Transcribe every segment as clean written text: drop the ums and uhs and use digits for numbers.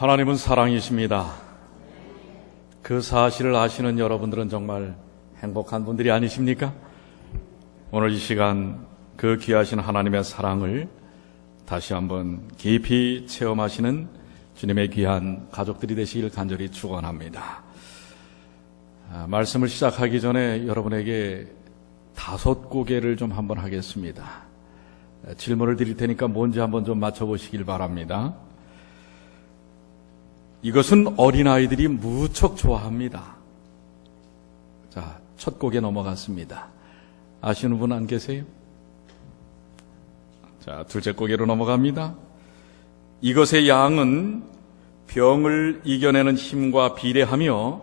하나님은 사랑이십니다. 그 사실을 아시는 여러분들은 정말 행복한 분들이 아니십니까? 오늘 이 시간 그 귀하신 하나님의 사랑을 다시 한번 깊이 체험하시는 주님의 귀한 가족들이 되시길 간절히 축원합니다. 말씀을 시작하기 전에 여러분에게 5고개를 좀 한번 하겠습니다. 질문을 드릴 테니까 뭔지 한번 좀 맞춰보시길 바랍니다. 이것은 어린아이들이 무척 좋아합니다. 자, 첫 곡에 넘어갔습니다. 아시는 분 안 계세요? 자, 둘째 곡에로 넘어갑니다. 이것의 양은 병을 이겨내는 힘과 비례하며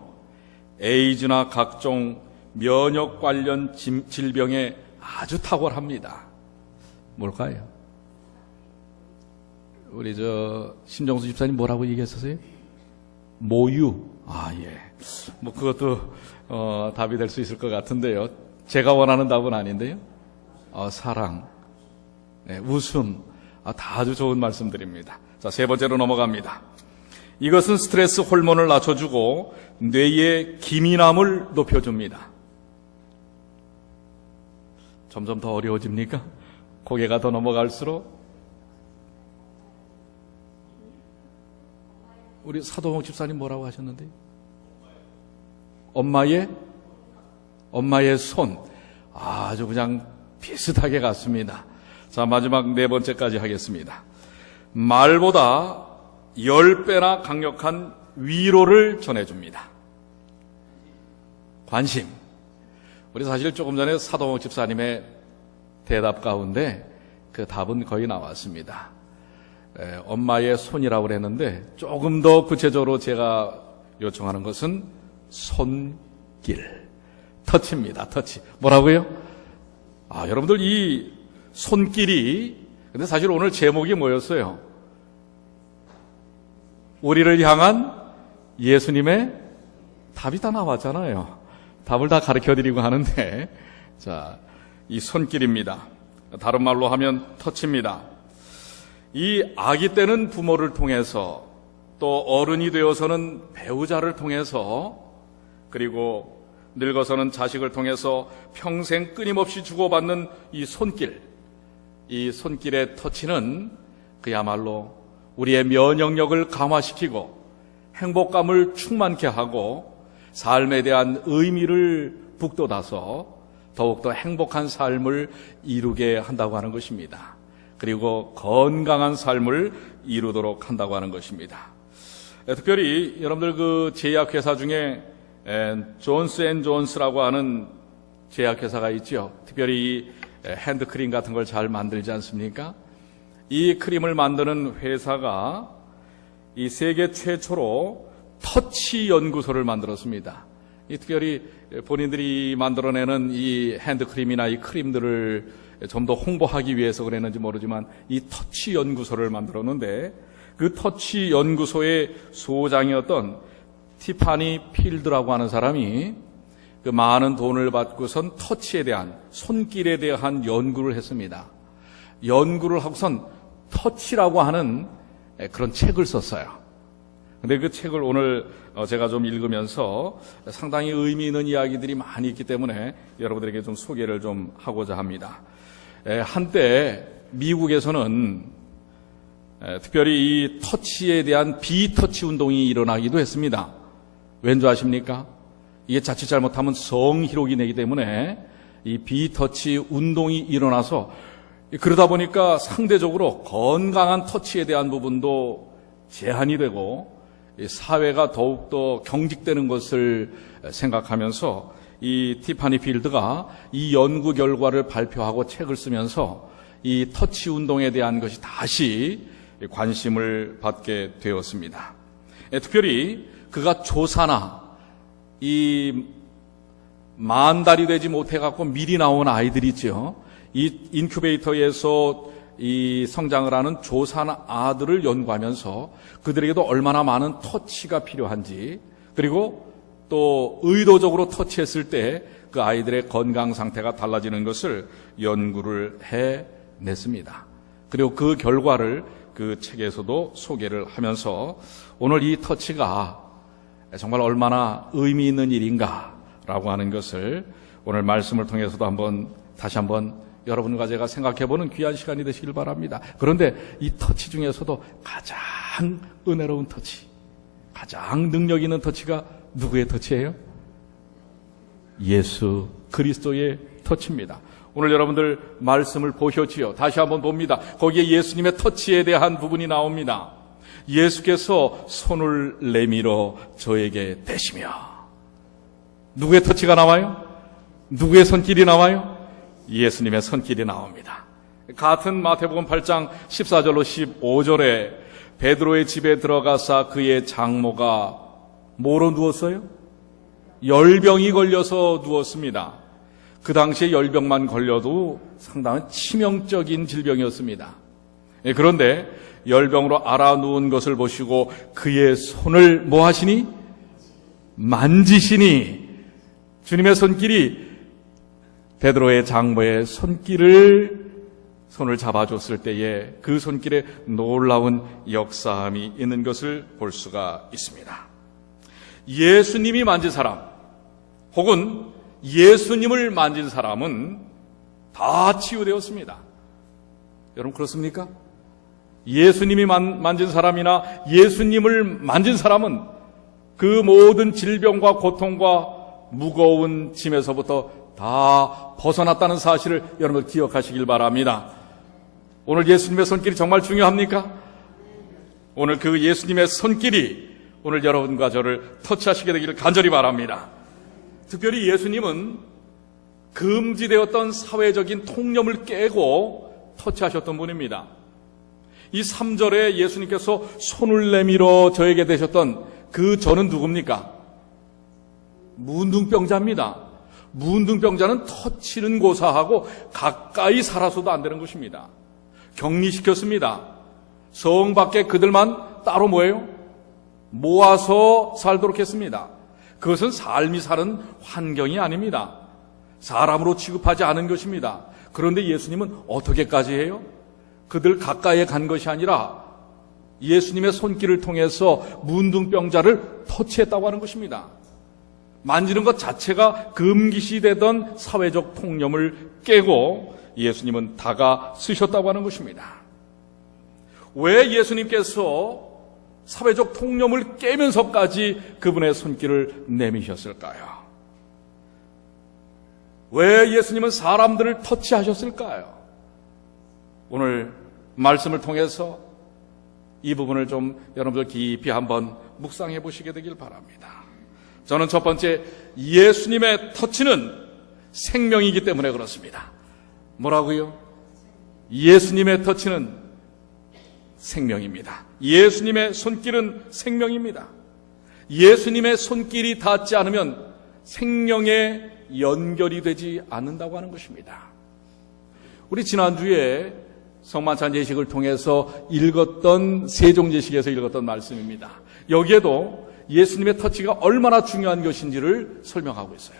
에이즈나 각종 면역 관련 질병에 아주 탁월합니다. 뭘까요? 우리 심정수 집사님 뭐라고 얘기했었어요? 모유. 예. 그것도 답이 될 수 있을 것 같은데요. 제가 원하는 답은 아닌데요. 사랑, 웃음, 다 아주 좋은 말씀드립니다. 자, 세 번째로 넘어갑니다. 이것은 스트레스 호르몬을 낮춰주고 뇌의 기민함을 높여줍니다. 점점 더 어려워집니까? 고개가 더 넘어갈수록 우리 사도홍 집사님 뭐라고 하셨는데? 엄마의 손. 아주 그냥 비슷하게 갔습니다. 자, 마지막 네 번째까지 하겠습니다. 말보다 10배나 강력한 위로를 전해줍니다. 관심. 우리 사실 조금 전에 사도홍 집사님의 대답 가운데 그 답은 거의 나왔습니다. 엄마의 손이라고 그랬는데 조금 더 구체적으로 제가 요청하는 것은 손길, 터치입니다. 터치. 뭐라고요? 여러분들 이 손길이, 근데 사실 오늘 제목이 뭐였어요? 우리를 향한 예수님의 답이 다 나왔잖아요. 답을 다 가르쳐 드리고 하는데, 자, 이 손길입니다. 다른 말로 하면 터치입니다. 이 아기 때는 부모를 통해서, 또 어른이 되어서는 배우자를 통해서, 그리고 늙어서는 자식을 통해서 평생 끊임없이 주고받는 이 손길, 이 손길의 터치는 그야말로 우리의 면역력을 강화시키고 행복감을 충만케 하고 삶에 대한 의미를 북돋아서 더욱더 행복한 삶을 이루게 한다고 하는 것입니다. 그리고 건강한 삶을 이루도록 한다고 하는 것입니다. 특별히 여러분들 그 제약회사 중에 존스앤존스라고 하는 제약회사가 있죠. 특별히 핸드크림 같은 걸 잘 만들지 않습니까? 이 크림을 만드는 회사가 이 세계 최초로 터치 연구소를 만들었습니다. 특별히 본인들이 만들어내는 이 핸드크림이나 이 크림들을 좀 더 홍보하기 위해서 그랬는지 모르지만 이 터치 연구소를 만들었는데, 그 터치 연구소의 소장이었던 티파니 필드라고 하는 사람이 그 많은 돈을 받고선 터치에 대한, 손길에 대한 연구를 했습니다. 연구를 하고선 터치라고 하는 그런 책을 썼어요. 근데 그 책을 오늘 제가 좀 읽으면서 상당히 의미 있는 이야기들이 많이 있기 때문에 여러분들에게 좀 소개를 좀 하고자 합니다. 한때 미국에서는 특별히 이 터치에 대한 비터치 운동이 일어나기도 했습니다. 왠 줄 아십니까? 이게 자칫 잘못하면 성희롱이 되기 때문에 이 비터치 운동이 일어나서, 그러다 보니까 상대적으로 건강한 터치에 대한 부분도 제한이 되고 사회가 더욱더 경직되는 것을 생각하면서 이 티파니 필드가 이 연구 결과를 발표하고 책을 쓰면서 이 터치 운동에 대한 것이 다시 관심을 받게 되었습니다. 특별히 그가 조사나 이 만 달이 되지 못해갖고 미리 나온 아이들이 있죠. 이 인큐베이터에서 이 성장을 하는 조산 아들을 연구하면서 그들에게도 얼마나 많은 터치가 필요한지, 그리고 또 의도적으로 터치했을 때 그 아이들의 건강 상태가 달라지는 것을 연구를 해냈습니다. 그리고 그 결과를 그 책에서도 소개를 하면서 오늘 이 터치가 정말 얼마나 의미 있는 일인가라고 하는 것을 오늘 말씀을 통해서도 다시 한번 여러분과 제가 생각해보는 귀한 시간이 되시길 바랍니다. 그런데 이 터치 중에서도 가장 은혜로운 터치, 가장 능력 있는 터치가 누구의 터치예요? 예수 그리스도의 터치입니다. 오늘 여러분들 말씀을 보셨지요? 다시 한번 봅니다. 거기에 예수님의 터치에 대한 부분이 나옵니다. 예수께서 손을 내밀어 저에게 대시며. 누구의 터치가 나와요? 누구의 손길이 나와요? 예수님의 손길이 나옵니다. 같은 마태복음 8장 14절로 15절에 베드로의 집에 들어가사 그의 장모가 뭐로 누웠어요? 열병이 걸려서 누웠습니다. 그 당시에 열병만 걸려도 상당한 치명적인 질병이었습니다. 그런데 열병으로 앓아 누운 것을 보시고 그의 손을 뭐 하시니? 만지시니. 주님의 손길이 베드로의 장모의 손을 잡아줬을 때에 그 손길에 놀라운 역사함이 있는 것을 볼 수가 있습니다. 예수님이 만진 사람 혹은 예수님을 만진 사람은 다 치유되었습니다. 여러분 그렇습니까? 예수님이 만진 사람이나 예수님을 만진 사람은 그 모든 질병과 고통과 무거운 짐에서부터 다 벗어났다는 사실을 여러분 기억하시길 바랍니다. 오늘 예수님의 손길이 정말 중요합니까? 오늘 그 예수님의 손길이 오늘 여러분과 저를 터치하시게 되기를 간절히 바랍니다. 특별히 예수님은 금지되었던 사회적인 통념을 깨고 터치하셨던 분입니다. 이 3절에 예수님께서 손을 내밀어 저에게 대셨던 그 저는 누굽니까? 문둥병자입니다. 문둥병자는 터치는 고사하고 가까이 살아서도 안 되는 것입니다. 격리시켰습니다. 성 밖에 그들만 따로 뭐예요? 모아서 살도록 했습니다. 그것은 삶이 사는 환경이 아닙니다. 사람으로 취급하지 않은 것입니다. 그런데 예수님은 어떻게까지 해요? 그들 가까이에 간 것이 아니라 예수님의 손길을 통해서 문둥병자를 터치했다고 하는 것입니다. 만지는 것 자체가 금기시되던 사회적 통념을 깨고 예수님은 다가서셨다고 하는 것입니다. 왜 예수님께서 사회적 통념을 깨면서까지 그분의 손길을 내미셨을까요? 왜 예수님은 사람들을 터치하셨을까요? 오늘 말씀을 통해서 이 부분을 좀 여러분들 깊이 한번 묵상해 보시게 되길 바랍니다. 저는 첫 번째, 예수님의 터치는 생명이기 때문에 그렇습니다. 뭐라고요? 예수님의 터치는 생명입니다. 예수님의 손길은 생명입니다. 예수님의 손길이 닿지 않으면 생명에 연결이 되지 않는다고 하는 것입니다. 우리 지난주에 성만찬 예식을 통해서 읽었던 세종예식에서 읽었던 말씀입니다. 여기에도 예수님의 터치가 얼마나 중요한 것인지를 설명하고 있어요.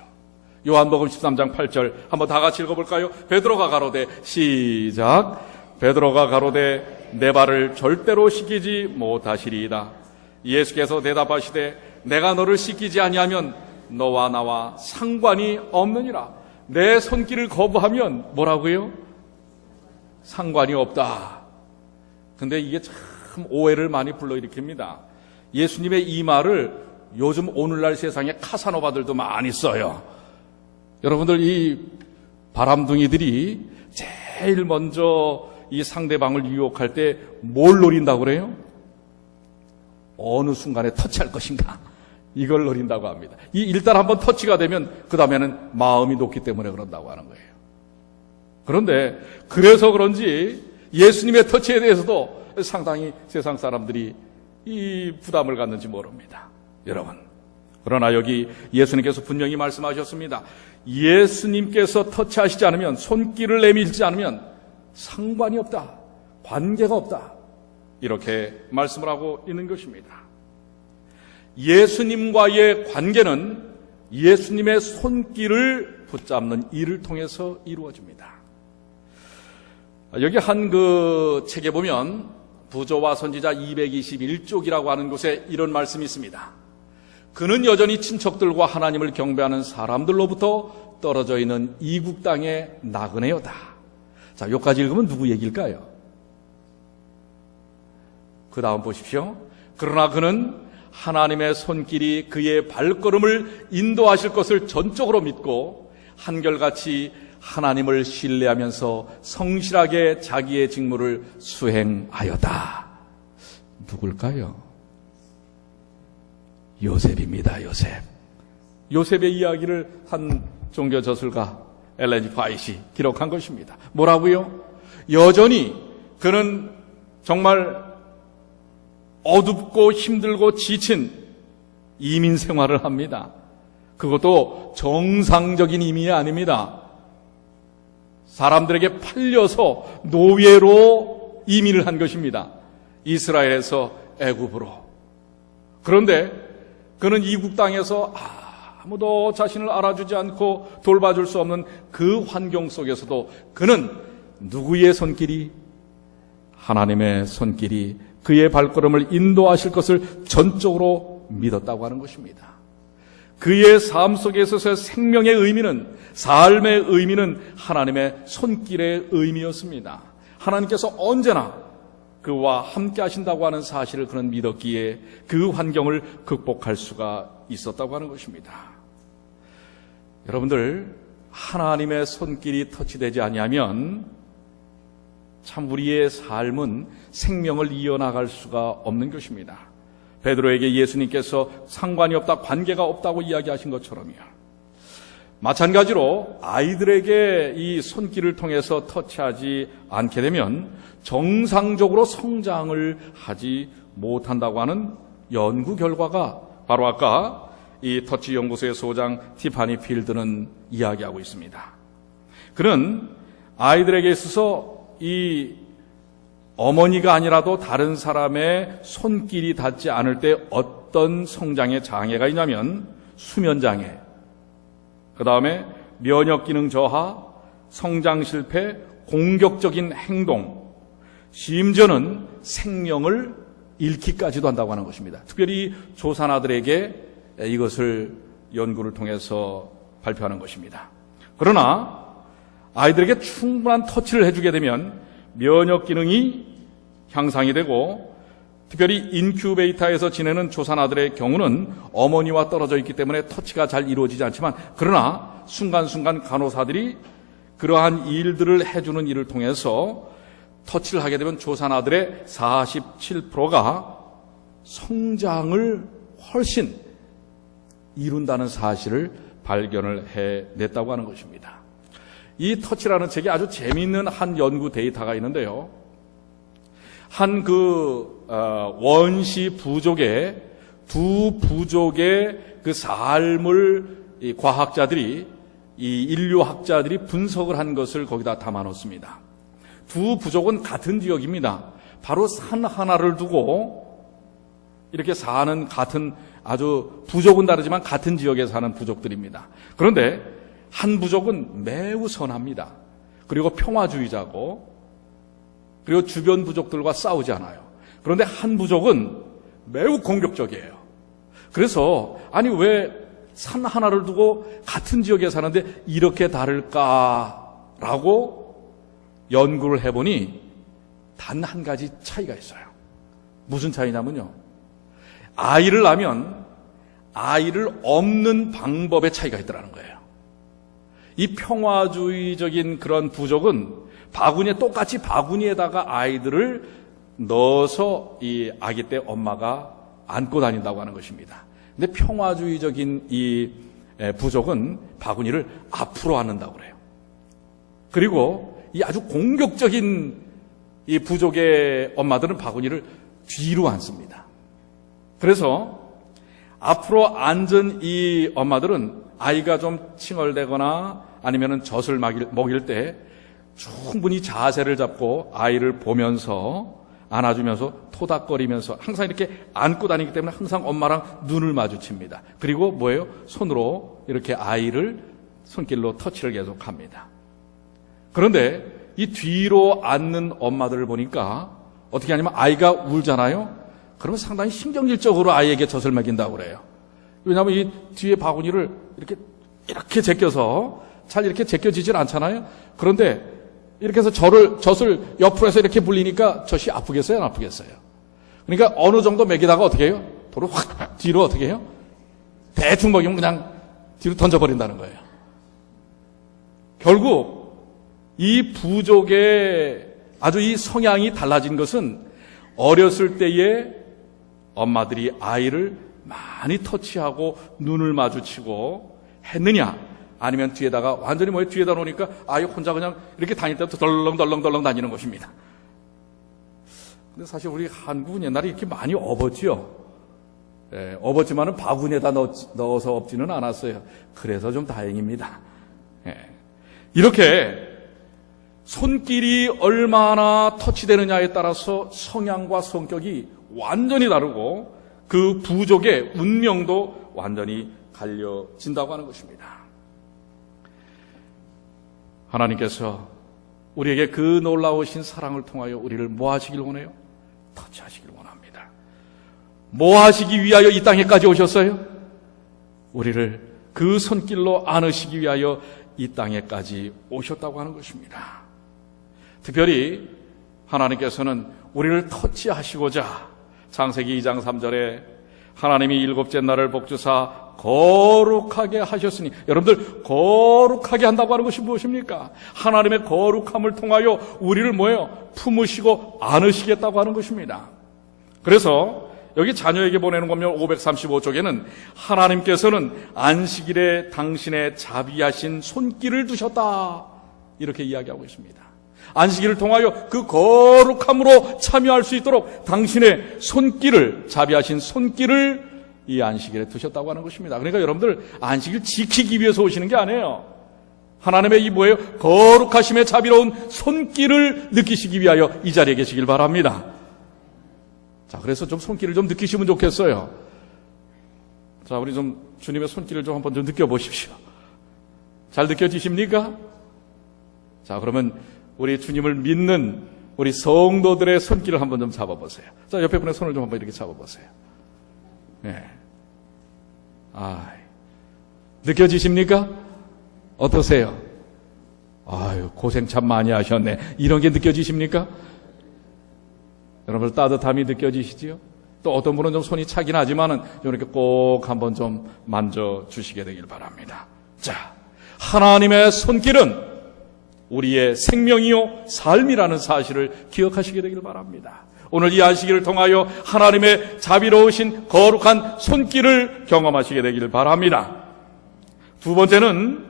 요한복음 13장 8절 한번 다 같이 읽어볼까요? 베드로가 가로되 시작. 베드로가 가로되 내 발을 절대로 씻기지 못하시리이다. 예수께서 대답하시되 내가 너를 씻기지 아니하면 너와 나와 상관이 없느니라. 내 손길을 거부하면 뭐라고요? 상관이 없다. 근데 이게 참 오해를 많이 불러일으킵니다. 예수님의 이 말을 요즘 오늘날 세상에 카사노바들도 많이 써요. 여러분들 이 바람둥이들이 제일 먼저 이 상대방을 유혹할 때 뭘 노린다고 그래요? 어느 순간에 터치할 것인가? 이걸 노린다고 합니다. 이 일단 한번 터치가 되면 그 다음에는 마음이 높기 때문에 그런다고 하는 거예요. 그런데 그래서 그런지 예수님의 터치에 대해서도 상당히 세상 사람들이 이 부담을 갖는지 모릅니다. 여러분, 그러나 여기 예수님께서 분명히 말씀하셨습니다. 예수님께서 터치하시지 않으면, 손길을 내밀지 않으면 상관이 없다, 관계가 없다, 이렇게 말씀을 하고 있는 것입니다. 예수님과의 관계는 예수님의 손길을 붙잡는 일을 통해서 이루어집니다. 여기 한 그 책에 보면 부조와 선지자 221쪽이라고 하는 곳에 이런 말씀이 있습니다. 그는 여전히 친척들과 하나님을 경배하는 사람들로부터 떨어져 있는 이국 땅의 나그네요다. 자, 여기까지 읽으면 누구 얘기일까요? 그 다음 보십시오. 그러나 그는 하나님의 손길이 그의 발걸음을 인도하실 것을 전적으로 믿고 한결같이 하나님을 신뢰하면서 성실하게 자기의 직무를 수행하였다. 누굴까요? 요셉입니다. 요셉의 이야기를 한 종교 저술가 엘렌 G. 화이트이 기록한 것입니다. 뭐라고요? 여전히 그는 정말 어둡고 힘들고 지친 이민 생활을 합니다. 그것도 정상적인 이민이 아닙니다. 사람들에게 팔려서 노예로 이민을 한 것입니다. 이스라엘에서 애굽으로. 그런데 그는 이국 땅에서 아무도 자신을 알아주지 않고 돌봐줄 수 없는 그 환경 속에서도 그는 누구의 손길이? 하나님의 손길이 그의 발걸음을 인도하실 것을 전적으로 믿었다고 하는 것입니다. 그의 삶 속에 있어서의 생명의 의미는, 삶의 의미는 하나님의 손길의 의미였습니다. 하나님께서 언제나 그와 함께 하신다고 하는 사실을 그는 믿었기에 그 환경을 극복할 수가 있었다고 하는 것입니다. 여러분들, 하나님의 손길이 터치되지 아니하면 참 우리의 삶은 생명을 이어나갈 수가 없는 것입니다. 베드로에게 예수님께서 상관이 없다, 관계가 없다고 이야기하신 것처럼요. 마찬가지로 아이들에게 이 손길을 통해서 터치하지 않게 되면 정상적으로 성장을 하지 못한다고 하는 연구 결과가 바로 아까 이 터치 연구소의 소장 티파니 필드는 이야기하고 있습니다. 그는 아이들에게 있어서 이 어머니가 아니라도 다른 사람의 손길이 닿지 않을 때 어떤 성장의 장애가 있냐면 수면장애, 그 다음에 면역기능 저하, 성장 실패, 공격적인 행동, 심지어는 생명을 잃기까지도 한다고 하는 것입니다. 특별히 조산아들에게 이것을 연구를 통해서 발표하는 것입니다. 그러나 아이들에게 충분한 터치를 해주게 되면 면역 기능이 향상이 되고, 특별히 인큐베이터에서 지내는 조산아들의 경우는 어머니와 떨어져 있기 때문에 터치가 잘 이루어지지 않지만, 그러나 순간순간 간호사들이 그러한 일들을 해주는 일을 통해서 터치를 하게 되면 조산아들의 47%가 성장을 훨씬 이룬다는 사실을 발견을 해냈다고 하는 것입니다. 이 터치라는 책에 아주 재미있는 한 연구 데이터가 있는데요. 한 원시 부족의 두 부족의 그 삶을 이 과학자들이, 이 인류학자들이 분석을 한 것을 거기다 담아 놓습니다. 두 부족은 같은 지역입니다. 바로 산 하나를 두고 이렇게 사는 같은, 아주 부족은 다르지만 같은 지역에 사는 부족들입니다. 그런데 한 부족은 매우 선합니다. 그리고 평화주의자고, 그리고 주변 부족들과 싸우지 않아요. 그런데 한 부족은 매우 공격적이에요. 그래서 아니 왜 산 하나를 두고 같은 지역에 사는데 이렇게 다를까라고 연구를 해보니 단 한 가지 차이가 있어요. 무슨 차이냐면요, 아이를 낳으면 아이를 없는 방법의 차이가 있더라는 거예요. 이 평화주의적인 그런 부족은 똑같이 바구니에다가 아이들을 넣어서 이 아기 때 엄마가 안고 다닌다고 하는 것입니다. 근데 평화주의적인 이 부족은 바구니를 앞으로 안는다고 그래요. 그리고 이 아주 공격적인 이 부족의 엄마들은 바구니를 뒤로 안습니다. 그래서 앞으로 앉은 이 엄마들은 아이가 좀 칭얼대거나 아니면 젖을 먹일 때 충분히 자세를 잡고 아이를 보면서 안아주면서 토닥거리면서 항상 이렇게 안고 다니기 때문에 항상 엄마랑 눈을 마주칩니다. 그리고 뭐예요? 손으로 이렇게 아이를 손길로 터치를 계속합니다. 그런데 이 뒤로 앉는 엄마들을 보니까 어떻게 하냐면 아이가 울잖아요. 그러면 상당히 신경질적으로 아이에게 젖을 먹인다고 그래요. 왜냐하면 이 뒤에 바구니를 이렇게 제껴서 잘 이렇게 제껴지질 않잖아요. 그런데 이렇게 해서 젖을 옆으로 해서 이렇게 불리니까 젖이 아프겠어요? 안 아프겠어요? 그러니까 어느 정도 먹이다가 어떻게 해요? 도로 확 뒤로 어떻게 해요? 대충 먹이면 그냥 뒤로 던져버린다는 거예요. 결국 이 부족의 아주 이 성향이 달라진 것은 어렸을 때에 엄마들이 아이를 많이 터치하고 눈을 마주치고 했느냐, 아니면 뒤에다가 완전히 뒤에다 놓으니까 아이 혼자 그냥 이렇게 다닐 때부터 덜렁덜렁 다니는 것입니다. 근데 사실 우리 한국은 옛날에 이렇게 많이 업었지요. 업었지만은 바구니에다 넣어서 업지는 않았어요. 그래서 좀 다행입니다. 이렇게 손길이 얼마나 터치되느냐에 따라서 성향과 성격이 완전히 다르고 그 부족의 운명도 완전히 갈려진다고 하는 것입니다. 하나님께서 우리에게 그 놀라우신 사랑을 통하여 우리를 뭐 하시길 원해요? 터치하시길 원합니다. 뭐 하시기 위하여 이 땅에까지 오셨어요? 우리를 그 손길로 안으시기 위하여 이 땅에까지 오셨다고 하는 것입니다. 특별히 하나님께서는 우리를 터치하시고자 창세기 2장 3절에 하나님이 일곱째 날을 복주사 거룩하게 하셨으니, 여러분들 거룩하게 한다고 하는 것이 무엇입니까? 하나님의 거룩함을 통하여 우리를 뭐예요? 품으시고 안으시겠다고 하는 것입니다. 그래서 여기 자녀에게 보내는 거면 535쪽에는 하나님께서는 안식일에 당신의 자비하신 손길을 두셨다, 이렇게 이야기하고 있습니다. 안식일을 통하여 그 거룩함으로 참여할 수 있도록 당신의 손길을, 자비하신 손길을 이 안식일에 두셨다고 하는 것입니다. 그러니까 여러분들 안식일 지키기 위해서 오시는 게 아니에요. 하나님의 이 뭐예요? 거룩하심의 자비로운 손길을 느끼시기 위하여 이 자리에 계시길 바랍니다. 자, 그래서 좀 손길을 좀 느끼시면 좋겠어요. 자, 우리 좀 주님의 손길을 좀 한번 좀 느껴보십시오. 잘 느껴지십니까? 자, 그러면 우리 주님을 믿는 우리 성도들의 손길을 한번 좀 잡아보세요. 자, 옆에 분의 손을 좀 한번 이렇게 잡아보세요. 네. 느껴지십니까? 어떠세요? 아유, 고생 참 많이 하셨네. 이런 게 느껴지십니까? 여러분 따뜻함이 느껴지시지요? 또 어떤 분은 좀 손이 차긴 하지만은 이렇게 꼭 한번 좀 만져주시게 되길 바랍니다. 자, 하나님의 손길은 우리의 생명이요 삶이라는 사실을 기억하시게 되길 바랍니다. 오늘 이 안식일을 통하여 하나님의 자비로우신 거룩한 손길을 경험하시게 되길 바랍니다. 두 번째는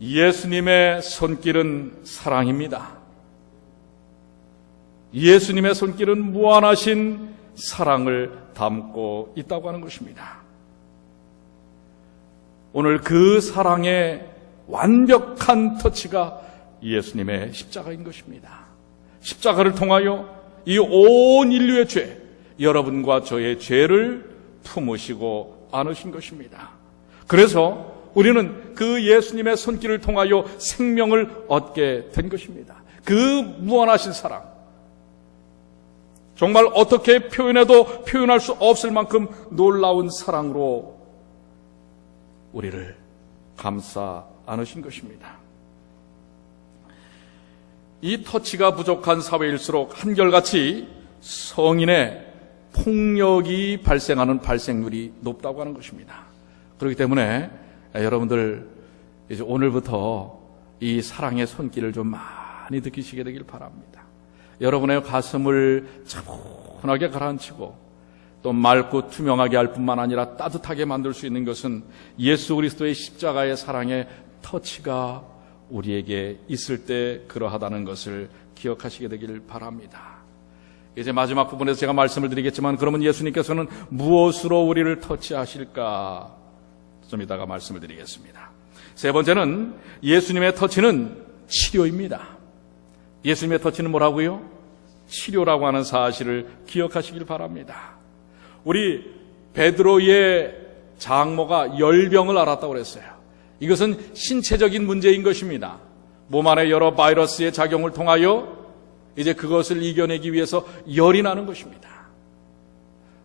예수님의 손길은 사랑입니다. 예수님의 손길은 무한하신 사랑을 담고 있다고 하는 것입니다. 오늘 그 사랑의 완벽한 터치가 예수님의 십자가인 것입니다. 십자가를 통하여 이 온 인류의 죄, 여러분과 저의 죄를 품으시고 안으신 것입니다. 그래서 우리는 그 예수님의 손길을 통하여 생명을 얻게 된 것입니다. 그 무한하신 사랑, 정말 어떻게 표현해도 표현할 수 없을 만큼 놀라운 사랑으로 우리를 감싸 안으신 것입니다. 이 터치가 부족한 사회일수록 한결같이 성인의 폭력이 발생하는 발생률이 높다고 하는 것입니다. 그렇기 때문에 여러분들 이제 오늘부터 이 사랑의 손길을 좀 많이 느끼시게 되길 바랍니다. 여러분의 가슴을 차분하게 가라앉히고 또 맑고 투명하게 할 뿐만 아니라 따뜻하게 만들 수 있는 것은 예수 그리스도의 십자가의 사랑의 터치가 우리에게 있을 때 그러하다는 것을 기억하시게 되길 바랍니다. 이제 마지막 부분에서 제가 말씀을 드리겠지만, 그러면 예수님께서는 무엇으로 우리를 터치하실까? 좀 이따가 말씀을 드리겠습니다. 세 번째는 예수님의 터치는 치료입니다. 예수님의 터치는 뭐라고요? 치료라고 하는 사실을 기억하시길 바랍니다. 우리 베드로의 장모가 열병을 앓았다고 그랬어요. 이것은 신체적인 문제인 것입니다. 몸 안에 여러 바이러스의 작용을 통하여 이제 그것을 이겨내기 위해서 열이 나는 것입니다.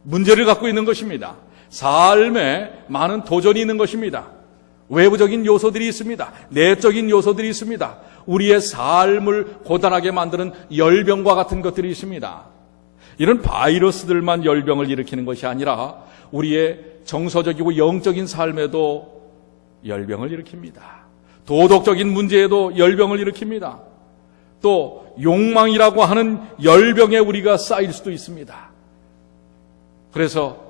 문제를 갖고 있는 것입니다. 삶에 많은 도전이 있는 것입니다. 외부적인 요소들이 있습니다. 내적인 요소들이 있습니다. 우리의 삶을 고단하게 만드는 열병과 같은 것들이 있습니다. 이런 바이러스들만 열병을 일으키는 것이 아니라 우리의 정서적이고 영적인 삶에도 열병을 일으킵니다. 도덕적인 문제에도 열병을 일으킵니다. 또 욕망이라고 하는 열병에 우리가 쌓일 수도 있습니다. 그래서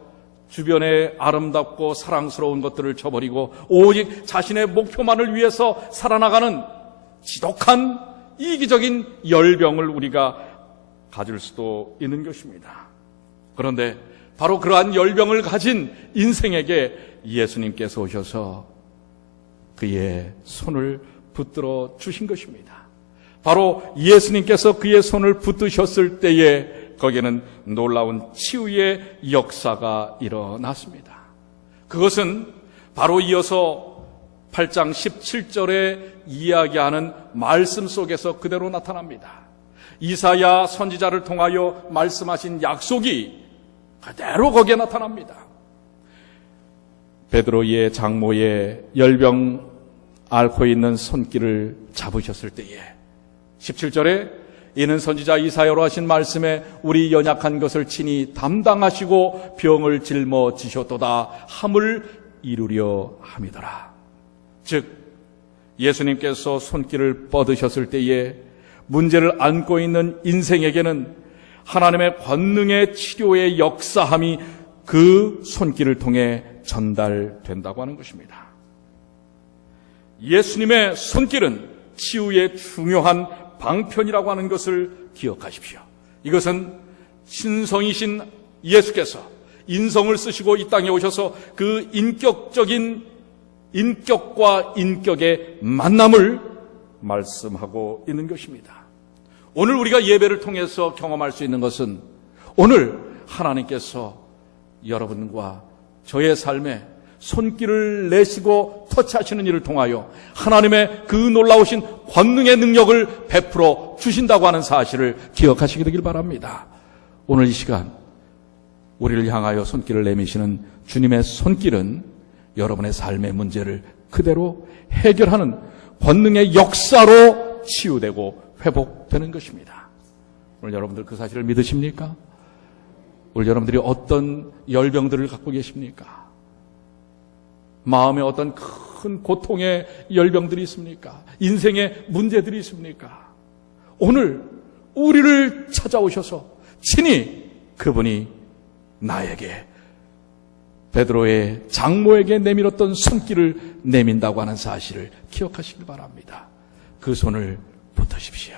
주변의 아름답고 사랑스러운 것들을 저버리고 오직 자신의 목표만을 위해서 살아나가는 지독한 이기적인 열병을 우리가 가질 수도 있는 것입니다. 그런데 바로 그러한 열병을 가진 인생에게 예수님께서 오셔서 그의 손을 붙들어 주신 것입니다. 바로 예수님께서 그의 손을 붙드셨을 때에 거기에는 놀라운 치유의 역사가 일어났습니다. 그것은 바로 이어서 8장 17절에 이야기하는 말씀 속에서 그대로 나타납니다. 이사야 선지자를 통하여 말씀하신 약속이 그대로 거기에 나타납니다. 베드로의 장모의 열병 앓고 있는 손길을 잡으셨을 때에 17절에 이는 선지자 이사야로 하신 말씀에 우리 연약한 것을 친히 담당하시고 병을 짊어지셨도다 함을 이루려 함이더라. 즉 예수님께서 손길을 뻗으셨을 때에 문제를 안고 있는 인생에게는 하나님의 권능의 치료의 역사함이 그 손길을 통해 전달된다고 하는 것입니다. 예수님의 손길은 치유의 중요한 방편이라고 하는 것을 기억하십시오. 이것은 신성이신 예수께서 인성을 쓰시고 이 땅에 오셔서 그 인격적인 인격과 인격의 만남을 말씀하고 있는 것입니다. 오늘 우리가 예배를 통해서 경험할 수 있는 것은 오늘 하나님께서 여러분과 저의 삶에 손길을 내시고 터치하시는 일을 통하여 하나님의 그 놀라우신 권능의 능력을 베풀어 주신다고 하는 사실을 기억하시게 되길 바랍니다. 오늘 이 시간 우리를 향하여 손길을 내미시는 주님의 손길은 여러분의 삶의 문제를 그대로 해결하는 권능의 역사로 치유되고 회복되는 것입니다. 오늘 여러분들 그 사실을 믿으십니까? 오늘 여러분들이 어떤 열병들을 갖고 계십니까? 마음에 어떤 큰 고통의 열병들이 있습니까? 인생의 문제들이 있습니까? 오늘 우리를 찾아오셔서 친히 그분이 나에게 베드로의 장모에게 내밀었던 손길을 내민다고 하는 사실을 기억하시길 바랍니다. 그 손을 붙으십시오.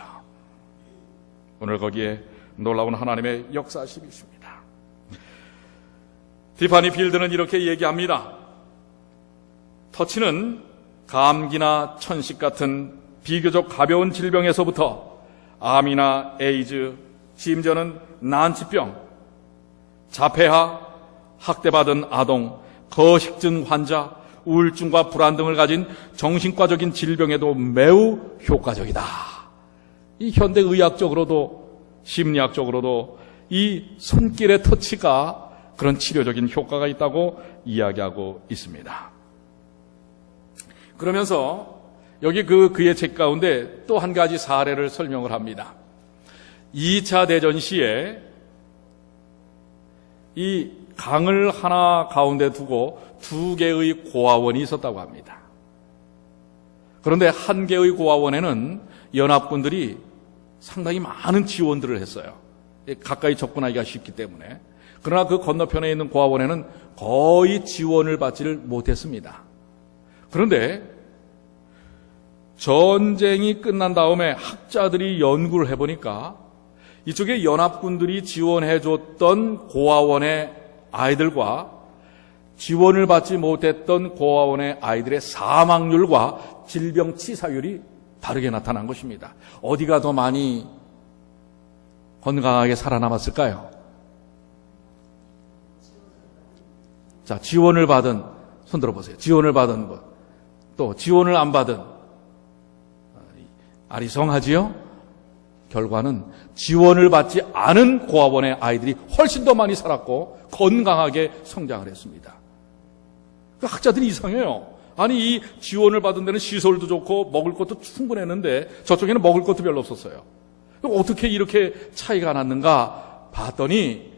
오늘 거기에 놀라운 하나님의 역사하심이 있습니다. 티파니 필드는 이렇게 얘기합니다. 터치는 감기나 천식 같은 비교적 가벼운 질병에서부터 암이나 에이즈, 심지어는 난치병, 자폐아, 학대받은 아동, 거식증 환자, 우울증과 불안 등을 가진 정신과적인 질병에도 매우 효과적이다. 이 현대의학적으로도 심리학적으로도 이 손길의 터치가 그런 치료적인 효과가 있다고 이야기하고 있습니다. 그러면서 여기 그의 책 가운데 또 한 가지 사례를 설명을 합니다. 2차 대전 시에 이 강을 하나 가운데 두고 2개의 고아원이 있었다고 합니다. 그런데 한 개의 고아원에는 연합군들이 상당히 많은 지원들을 했어요. 가까이 접근하기가 쉽기 때문에. 그러나 그 건너편에 있는 고아원에는 거의 지원을 받지를 못했습니다. 그런데 전쟁이 끝난 다음에 학자들이 연구를 해보니까 이쪽에 연합군들이 지원해줬던 고아원의 아이들과 지원을 받지 못했던 고아원의 아이들의 사망률과 질병 치사율이 다르게 나타난 것입니다. 어디가 더 많이 건강하게 살아남았을까요? 자, 지원을 받은, 손 들어보세요. 지원을 받은 것. 또 지원을 안 받은, 아리송하지요? 결과는 지원을 받지 않은 고아원의 아이들이 훨씬 더 많이 살았고 건강하게 성장을 했습니다. 학자들이 이상해요. 아니, 이 지원을 받은 데는 시설도 좋고 먹을 것도 충분했는데 저쪽에는 먹을 것도 별로 없었어요. 어떻게 이렇게 차이가 났는가 봤더니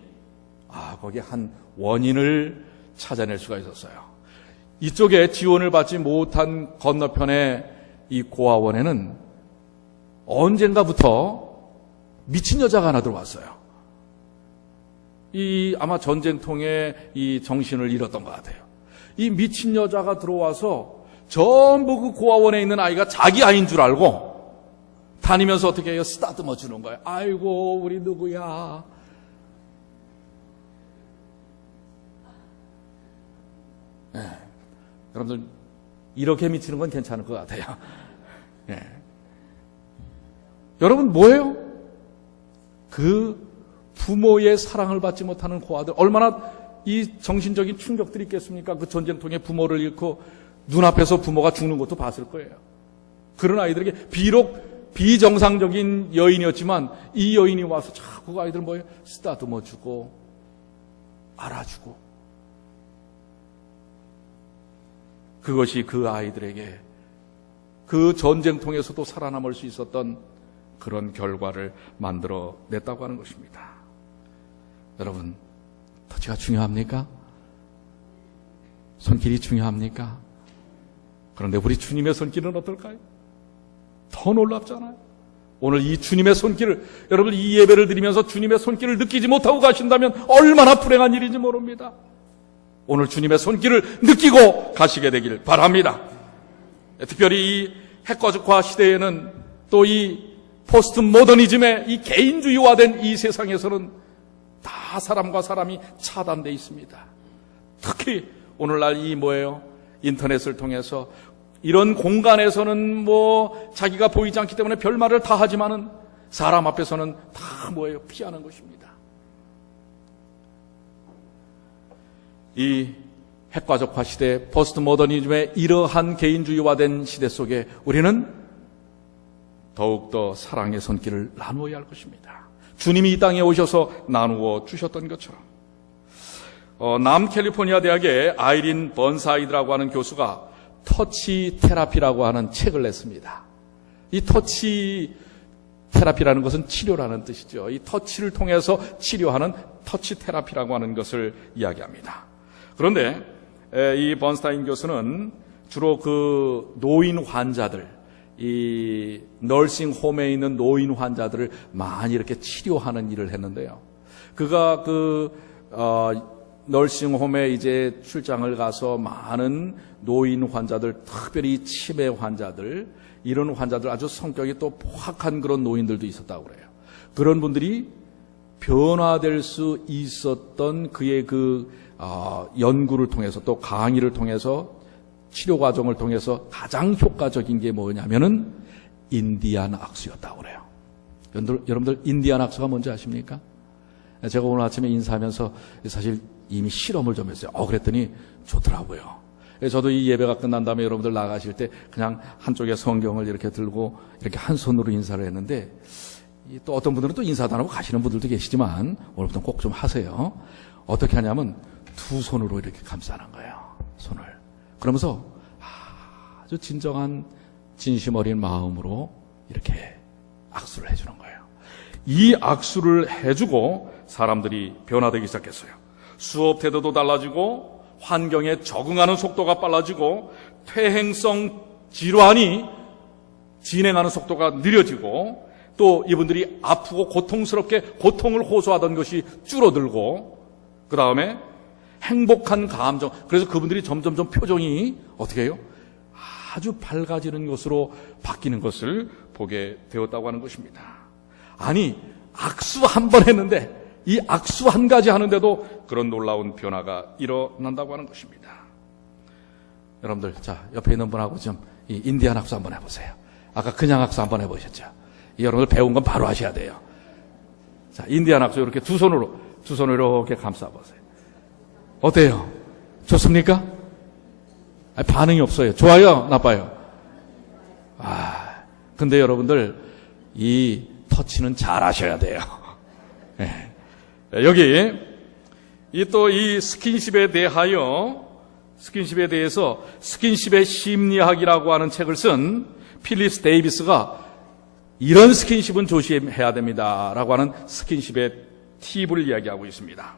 거기에 한 원인을 찾아낼 수가 있었어요. 이쪽에 지원을 받지 못한 건너편의 이 고아원에는 언젠가부터 미친 여자가 하나 들어왔어요. 아마 전쟁통에 이 정신을 잃었던 것 같아요. 이 미친 여자가 들어와서 전부 그 고아원에 있는 아이가 자기 아이인 줄 알고 다니면서 어떻게 해요? 쓰다듬어 주는 거예요. 아이고, 우리 누구야. 네. 여러분들 이렇게 미치는 건 괜찮을 것 같아요. 네. 여러분 뭐예요? 그 부모의 사랑을 받지 못하는 고아들, 얼마나 이 정신적인 충격들이 있겠습니까? 그 전쟁통에 부모를 잃고 눈앞에서 부모가 죽는 것도 봤을 거예요. 그런 아이들에게 비록 비정상적인 여인이었지만 이 여인이 와서 자꾸 그 아이들 뭐예요? 쓰다듬어 주고 알아주고, 그것이 그 아이들에게 그 전쟁통에서도 살아남을 수 있었던 그런 결과를 만들어냈다고 하는 것입니다. 여러분, 터치가 중요합니까? 손길이 중요합니까? 그런데 우리 주님의 손길은 어떨까요? 더 놀랍잖아요. 오늘 이 주님의 손길을, 여러분 이 예배를 드리면서 주님의 손길을 느끼지 못하고 가신다면 얼마나 불행한 일인지 모릅니다. 오늘 주님의 손길을 느끼고 가시게 되길 바랍니다. 특별히 이 핵가족화 시대에는 또 이 포스트 모더니즘의 이 개인주의화된 이 세상에서는 다 사람과 사람이 차단되어 있습니다. 특히 오늘날 이 뭐예요? 인터넷을 통해서 이런 공간에서는 뭐 자기가 보이지 않기 때문에 별말을 다 하지만은 사람 앞에서는 다 뭐예요? 피하는 것입니다. 이 핵가족화 시대, 포스트 모더니즘의 이러한 개인주의화된 시대 속에 우리는 더욱더 사랑의 손길을 나누어야 할 것입니다. 주님이 이 땅에 오셔서 나누어 주셨던 것처럼. 남캘리포니아 대학의 아이린 번사이드라고 하는 교수가 터치 테라피라고 하는 책을 냈습니다. 이 터치 테라피라는 것은 치료라는 뜻이죠. 이 터치를 통해서 치료하는 터치 테라피라고 하는 것을 이야기합니다. 그런데 이 번스타인 교수는 주로 그 노인 환자들, 이 널싱 홈에 있는 노인 환자들을 많이 이렇게 치료하는 일을 했는데요. 그가 널싱 홈에 이제 출장을 가서 많은 노인 환자들, 특별히 치매 환자들, 이런 환자들, 아주 성격이 또 포악한 그런 노인들도 있었다고 그래요. 그런 분들이 변화될 수 있었던 그의 연구를 통해서 또 강의를 통해서 치료 과정을 통해서 가장 효과적인 게 뭐냐면은 인디안 악수였다고 그래요. 여러분들 인디안 악수가 뭔지 아십니까? 제가 오늘 아침에 인사하면서 사실 이미 실험을 좀 했어요. 그랬더니 좋더라고요. 저도 이 예배가 끝난 다음에 여러분들 나가실 때 그냥 한쪽에 성경을 이렇게 들고 이렇게 한 손으로 인사를 했는데, 또 어떤 분들은 또 인사도 안 하고 가시는 분들도 계시지만 오늘부터 꼭 좀 하세요. 어떻게 하냐면 두 손으로 이렇게 감싸는 거예요. 손을. 그러면서 아주 진정한 진심 어린 마음으로 이렇게 악수를 해주는 거예요. 이 악수를 해주고 사람들이 변화되기 시작했어요. 수업 태도도 달라지고 환경에 적응하는 속도가 빨라지고 퇴행성 질환이 진행하는 속도가 느려지고 또 이분들이 아프고 고통스럽게 고통을 호소하던 것이 줄어들고, 그 다음에 행복한 감정, 그래서 그분들이 점점점 표정이 어떻게 해요? 아주 밝아지는 것으로 바뀌는 것을 보게 되었다고 하는 것입니다. 아니, 악수 한 번 했는데 이 악수 한 가지 하는데도 그런 놀라운 변화가 일어난다고 하는 것입니다. 여러분들, 자, 옆에 있는 분하고 좀 이 인디안 악수 한번 해보세요. 아까 그냥 악수 한번 해보셨죠? 여러분들 배운 건 바로 하셔야 돼요. 자, 인디안 악수 이렇게 두 손으로 이렇게 감싸보세요. 어때요? 좋습니까? 반응이 없어요. 좋아요? 나빠요? 근데 여러분들, 이 터치는 잘 하셔야 돼요. 네. 여기 이 스킨십에 대해서 스킨십의 심리학이라고 하는 책을 쓴 필립스 데이비스가 이런 스킨십은 조심해야 됩니다라고 하는 스킨십의 팁을 이야기하고 있습니다.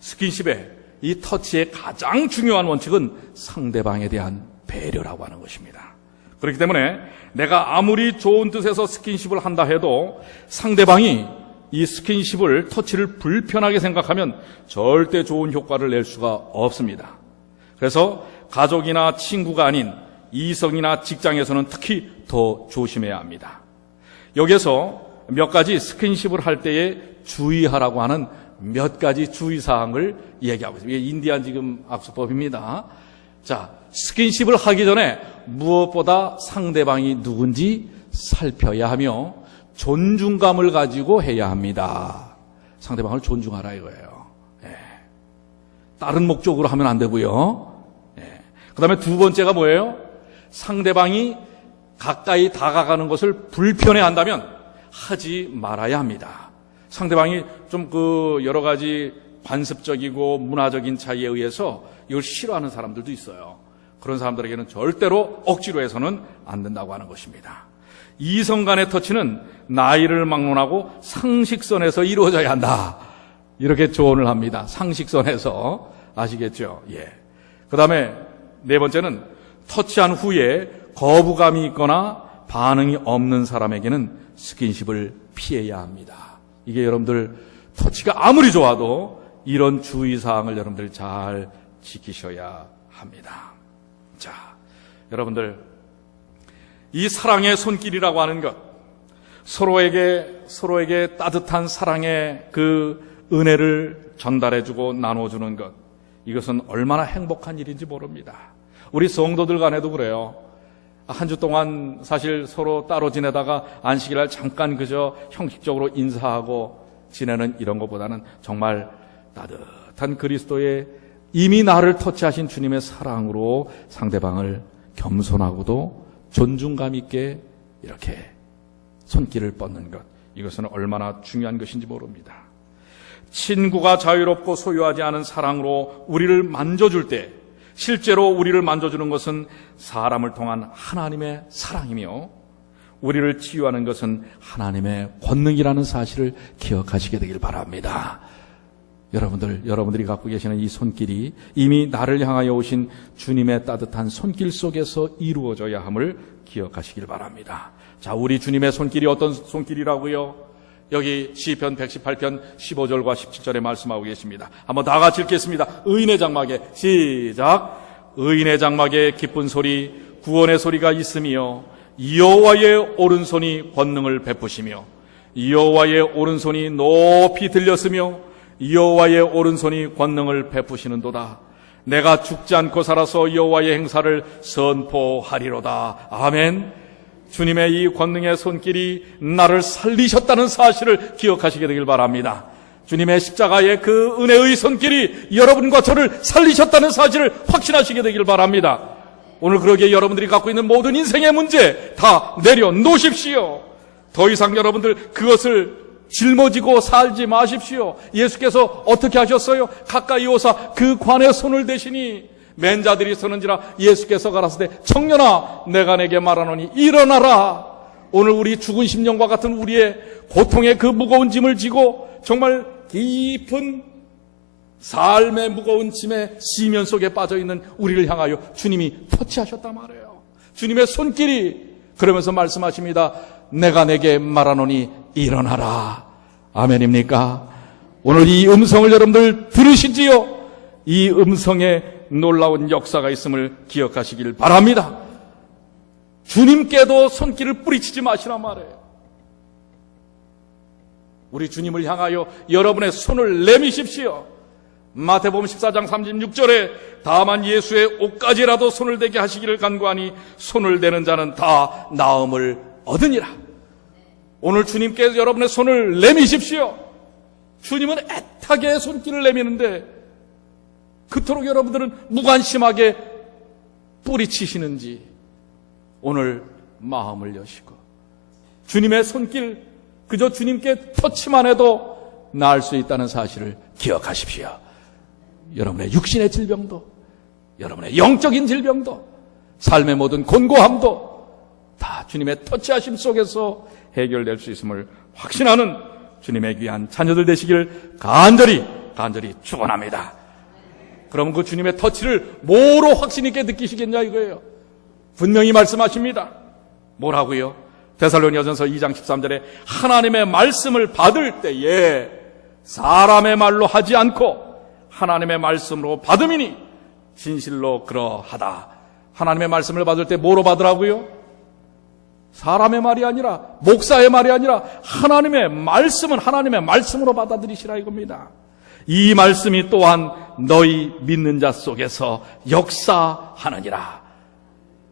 스킨십의 이 터치의 가장 중요한 원칙은 상대방에 대한 배려라고 하는 것입니다. 그렇기 때문에 내가 아무리 좋은 뜻에서 스킨십을 한다 해도 상대방이 이 스킨십을, 터치를 불편하게 생각하면 절대 좋은 효과를 낼 수가 없습니다. 그래서 가족이나 친구가 아닌 이성이나 직장에서는 특히 더 조심해야 합니다. 여기에서 몇 가지 스킨십을 할 때에 주의하라고 하는 몇 가지 주의사항을 얘기하고 있습니다. 이게 인디안 지금 악수법입니다. 자, 스킨십을 하기 전에 무엇보다 상대방이 누군지 살펴야 하며 존중감을 가지고 해야 합니다. 상대방을 존중하라 이거예요. 다른 목적으로 하면 안 되고요. 그 다음에 두 번째가 뭐예요? 상대방이 가까이 다가가는 것을 불편해한다면 하지 말아야 합니다. 상대방이 좀 여러 가지 관습적이고 문화적인 차이에 의해서 이걸 싫어하는 사람들도 있어요. 그런 사람들에게는 절대로 억지로 해서는 안 된다고 하는 것입니다. 이성 간의 터치는 나이를 막론하고 상식선에서 이루어져야 한다. 이렇게 조언을 합니다. 상식선에서. 아시겠죠? 예. 그 다음에 네 번째는 터치한 후에 거부감이 있거나 반응이 없는 사람에게는 스킨십을 피해야 합니다. 이게 여러분들 터치가 아무리 좋아도 이런 주의사항을 여러분들 잘 지키셔야 합니다. 자, 여러분들 이 사랑의 손길이라고 하는 것, 서로에게 따뜻한 사랑의 그 은혜를 전달해주고 나눠주는 것, 이것은 얼마나 행복한 일인지 모릅니다. 우리 성도들 간에도 그래요. 한 주 동안 사실 서로 따로 지내다가 안식일날 잠깐 그저 형식적으로 인사하고 지내는 이런 것보다는 정말 따뜻한 그리스도의 이미 나를 터치하신 주님의 사랑으로 상대방을 겸손하고도 존중감 있게 이렇게 손길을 뻗는 것, 이것은 얼마나 중요한 것인지 모릅니다. 친구가 자유롭고 소유하지 않은 사랑으로 우리를 만져줄 때 실제로 우리를 만져주는 것은 사람을 통한 하나님의 사랑이며 우리를 치유하는 것은 하나님의 권능이라는 사실을 기억하시게 되길 바랍니다. 여러분들이 갖고 계시는 이 손길이 이미 나를 향하여 오신 주님의 따뜻한 손길 속에서 이루어져야 함을 기억하시길 바랍니다. 자, 우리 주님의 손길이 어떤 손길이라고요? 여기 시편 118편 15절과 17절에 말씀하고 계십니다. 한번 다 같이 읽겠습니다. 의인의 장막에 시작. 의인의 장막에 기쁜 소리, 구원의 소리가 있으며 여호와의 오른손이 권능을 베푸시며 여호와의 오른손이 높이 들렸으며 여호와의 오른손이 권능을 베푸시는도다. 내가 죽지 않고 살아서 여호와의 행사를 선포하리로다. 아멘. 주님의 이 권능의 손길이 나를 살리셨다는 사실을 기억하시게 되길 바랍니다. 주님의 십자가의 그 은혜의 손길이 여러분과 저를 살리셨다는 사실을 확신하시게 되길 바랍니다. 오늘 그러기에 여러분들이 갖고 있는 모든 인생의 문제 다 내려놓으십시오. 더 이상 여러분들 그것을 짊어지고 살지 마십시오. 예수께서 어떻게 하셨어요? 가까이 오사 그 관에 손을 대시니 맨 자들이 서는지라 예수께서 가라사대 청년아 내가 내게 말하노니 일어나라. 오늘 우리 죽은 심령과 같은 우리의 고통의 그 무거운 짐을 지고 정말 깊은 삶의 무거운 짐의 시면 속에 빠져있는 우리를 향하여 주님이 터치하셨단 말이에요. 주님의 손길이 그러면서 말씀하십니다. 내가 내게 말하노니 일어나라. 아멘입니까? 오늘 이 음성을 여러분들 들으시지요? 이 음성에 놀라운 역사가 있음을 기억하시길 바랍니다. 주님께도 손길을 뿌리치지 마시란 말이에요. 우리 주님을 향하여 여러분의 손을 내미십시오. 마태복음 14장 36절에 다만 예수의 옷까지라도 손을 대게 하시기를 간구하니 손을 대는 자는 다 나음을 얻으니라. 오늘 주님께 여러분의 손을 내미십시오. 주님은 애타게 손길을 내미는데 그토록 여러분들은 무관심하게 뿌리치시는지 오늘 마음을 여시고 주님의 손길 그저 주님께 터치만 해도 나을 수 있다는 사실을 기억하십시오. 여러분의 육신의 질병도, 여러분의 영적인 질병도, 삶의 모든 곤고함도 다 주님의 터치하심 속에서 해결될 수 있음을 확신하는 주님의 귀한 자녀들 되시길 간절히 축원합니다. 그럼 그 주님의 터치를 뭐로 확신 있게 느끼시겠냐 이거예요. 분명히 말씀하십니다. 뭐라고요? 데살로니가전서 2장 13절에 하나님의 말씀을 받을 때에 사람의 말로 하지 않고 하나님의 말씀으로 받음이니 진실로 그러하다. 하나님의 말씀을 받을 때 뭐로 받으라고요? 사람의 말이 아니라, 목사의 말이 아니라 하나님의 말씀은 하나님의 말씀으로 받아들이시라 이겁니다. 이 말씀이 또한 너희 믿는 자 속에서 역사하느니라.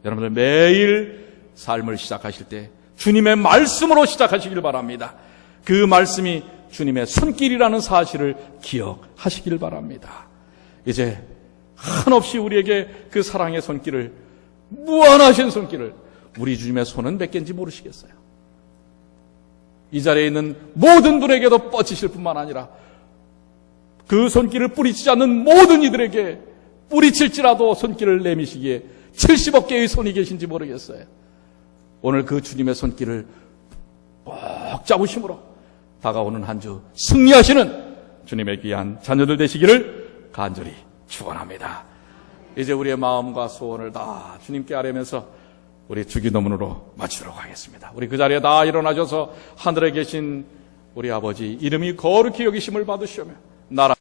여러분들 매일 삶을 시작하실 때 주님의 말씀으로 시작하시길 바랍니다. 그 말씀이 주님의 손길이라는 사실을 기억하시길 바랍니다. 이제 한없이 우리에게 그 사랑의 손길을, 무한하신 손길을 우리 주님의 손은 몇 개인지 모르시겠어요? 이 자리에 있는 모든 분에게도 뻗치실 뿐만 아니라 그 손길을 뿌리치지 않는 모든 이들에게 뿌리칠지라도 손길을 내미시기에 70억 개의 손이 계신지 모르겠어요. 오늘 그 주님의 손길을 꼭 잡으심으로 다가오는 한 주 승리하시는 주님의 귀한 자녀들 되시기를 간절히 축원합니다. 이제 우리의 마음과 소원을 다 주님께 아뢰면서 우리 주기도문으로 마치도록 하겠습니다. 우리 그 자리에 다 일어나셔서 하늘에 계신 우리 아버지 이름이 거룩히 여기심을 받으시오며 나라